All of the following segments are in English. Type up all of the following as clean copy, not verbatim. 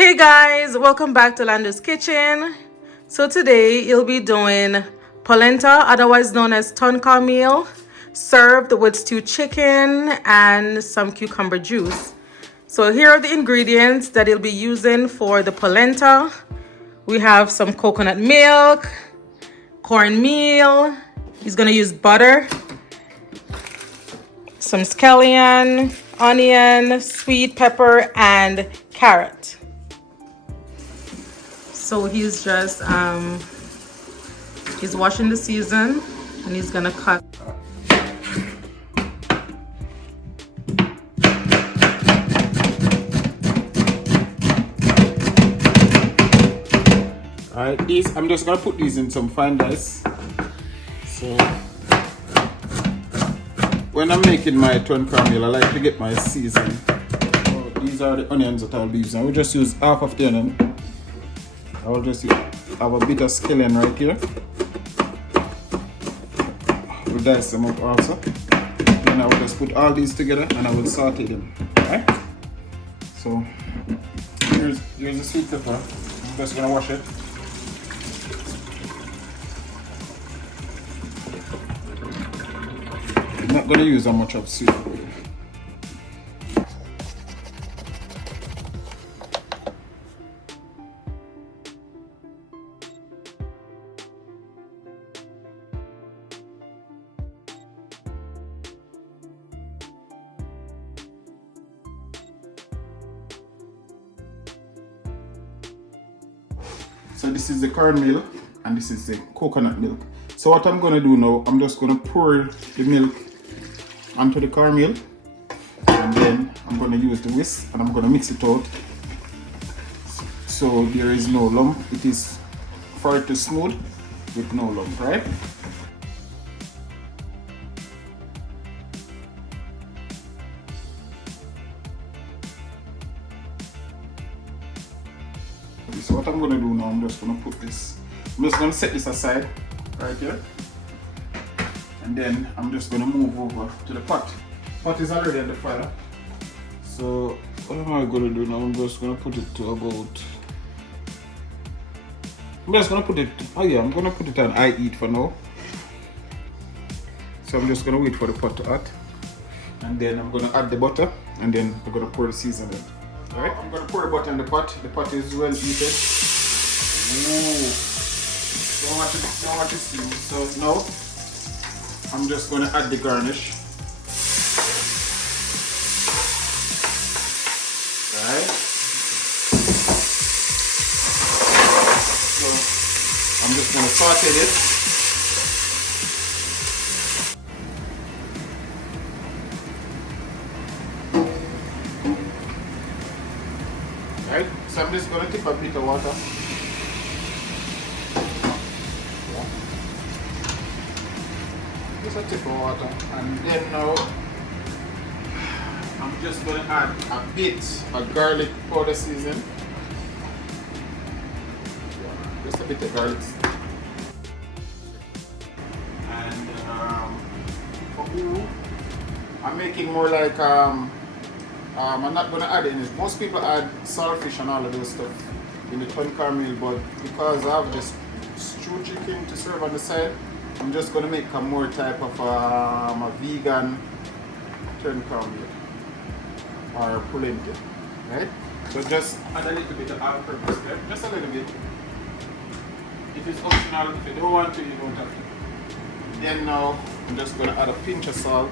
Hey guys, welcome back to Lando's Kitchen. So today you'll be doing polenta, otherwise known as cornmeal, served with stewed chicken and some cucumber juice. So here are the ingredients that you'll be using for the polenta. We have some coconut milk, cornmeal. He's gonna use butter, some scallion, onion, sweet pepper, and carrot. So he's just he's washing the season and he's gonna cut. Alright, these I'm just gonna put these in some fine dice. So when I'm making my cornmeal, I like to get my seasoning. So these are the onions that I'll be using. I will just use half of the onion. I will just have a bit of scallion right here. We'll dice them up also. Then I will just put all these together and I will saute them. Alright? So here's the sweet pepper. I'm just gonna wash it. I'm not gonna use that much of sweet pepper. So this is the cornmeal and this is the coconut milk. So what I'm going to do now, I'm just going to pour the milk onto the cornmeal and then I'm going to use the whisk and I'm going to mix it out so there is no lump. It is for it to smooth with no lump, right? So what I'm going to do now, I'm just going to put this, I'm just going to set this aside right here and then I'm just going to move over to the pot. Pot is already on the fire. So what am I going to do now? I'm just going to put it to about, I'm just going to put it, I'm going to put it on high heat for now. So I'm just going to wait for the pot to hot and then I'm going to add the butter and then I'm going to pour the seasoning. Alright, I'm going to pour the butter in the pot. The pot is well heated. Ooh. Don't want to steam. So now, I'm just going to add the garnish. Alright. So, I'm just going to saute this. Right, so I'm just going to tip a bit of water. Just a tip of water. And then now, I'm just going to add a bit of garlic powder season. Just a bit of garlic. And for who, I'm making more like I'm not going to add any. Most people add saltfish and all of those stuff in the cornmeal, but because I have this stewed chicken to serve on the side, I'm just going to make a more type of a vegan cornmeal or polenta, right? So just add a little bit of all-purpose there, just a little bit. It is optional. If you don't want to, you don't have to. Then now I'm just going to add a pinch of salt.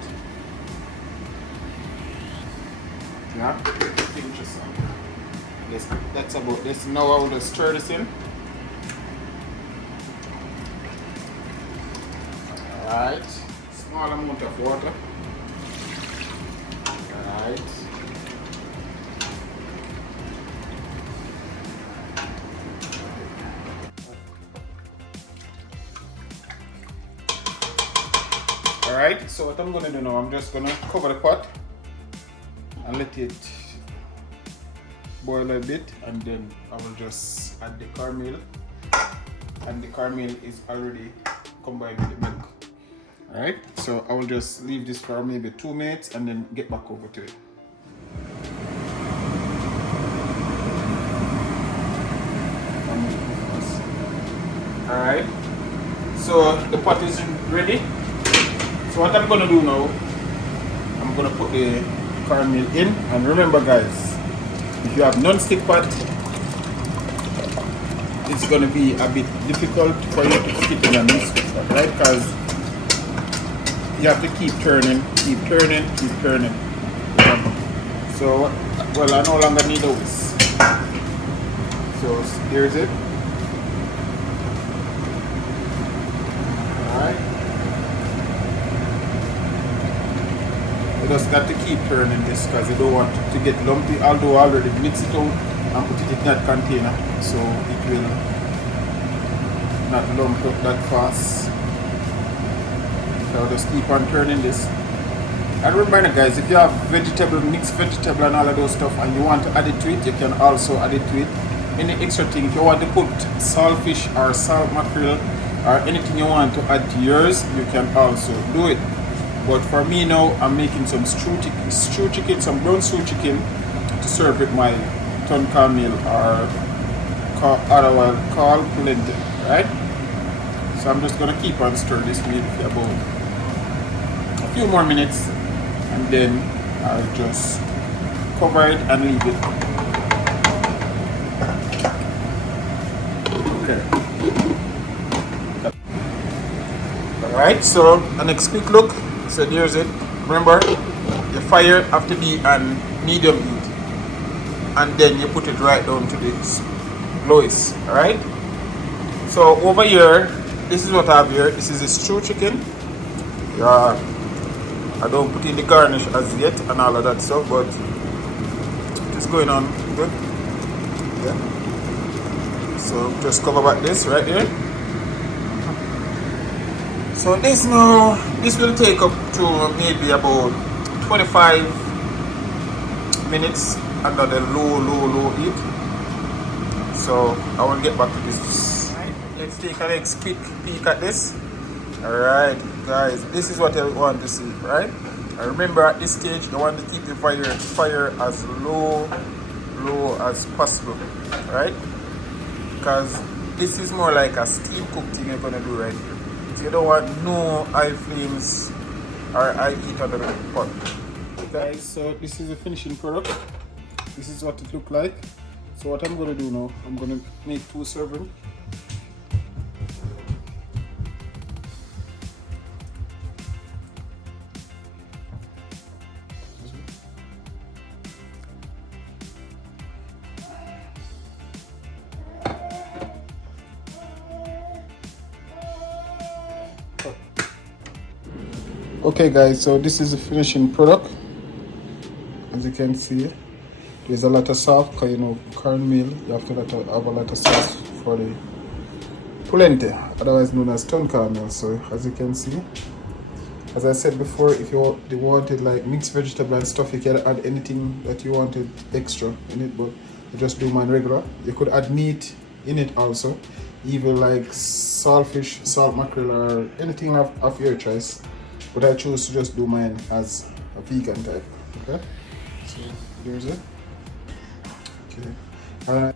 Yeah, pinch of salt. That's about this. Now I will just stir this in. Alright, small amount of water. Alright. Alright, so what I'm going to do now, I'm just going to cover the pot and let it boil a bit and then I will just add the cornmeal and the cornmeal is already combined with the milk. Alright, so I will just leave this for maybe 2 minutes and then get back over to it. So the pot is ready. So what I'm gonna do now, I'm gonna put the cornmeal in. And remember guys, if you have non-stick pot, it's gonna be a bit difficult for you to put it in a mix, right? Because you have to keep turning. So, well, I no longer need those. So here's it. Alright. You just got to keep turning this because you don't want it to get lumpy, although I already mix it out and put it in that container, so it will not lump up that fast. So I'll just keep on turning this. And remember guys, if you have vegetable, mixed vegetable and all of those stuff and you want to add it to it, you can also add it to it. Any extra thing, if you want to put saltfish or salt mackerel or anything you want to add to yours, you can also do it. But for me now, I'm making some stew chicken, some brown stew chicken to serve with my ton cornmeal or otherwise called polenta, right? So I'm just gonna keep on stirring this meat for about a few more minutes, and then I'll just cover it and leave it. Okay. Alright, so the next quick look. So there's it. Remember, the fire have to be on medium heat, and then you put it right down to the lowest. Alright. So over here, this is what I have here. This is a stew chicken. Yeah, I don't put in the garnish as yet and all of that stuff, but it's going on good. Yeah. So just cover back this right here. So this will take up to maybe about 25 minutes under the low heat. So I will get back to this. Right. Let's take a next quick peek at this. Alright guys, this is what I want to see, right? And remember at this stage you want to keep the fire as low as possible, right? Because this is more like a steam cook thing you're gonna do right here. So you don't want no high flames or high heat under the pot. Okay guys, so this is the finishing product. This is what it looks like. So what I'm gonna do now, I'm gonna make 2 servings. Okay guys, so this is the finishing product. As you can see, there's a lot of salt because you know cornmeal, you have to have a lot of sauce for the polenta, otherwise known as ton cornmeal. So as you can see, as I said before, if you wanted like mixed vegetable and stuff, you can add anything that you wanted extra in it, but you just do mine regular. You could add meat in it also, even like saltfish, salt mackerel, or anything of your choice. But I choose to just do mine as a vegan type. Okay, so here's it. Okay, alright.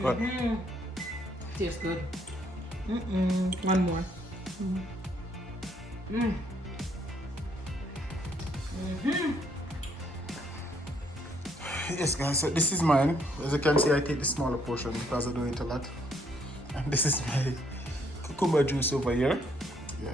What? Tastes good. One more. Yes guys, so this is mine. As you can see, I take the smaller portion because I do it a lot. And this is my cucumber juice over here. Yeah.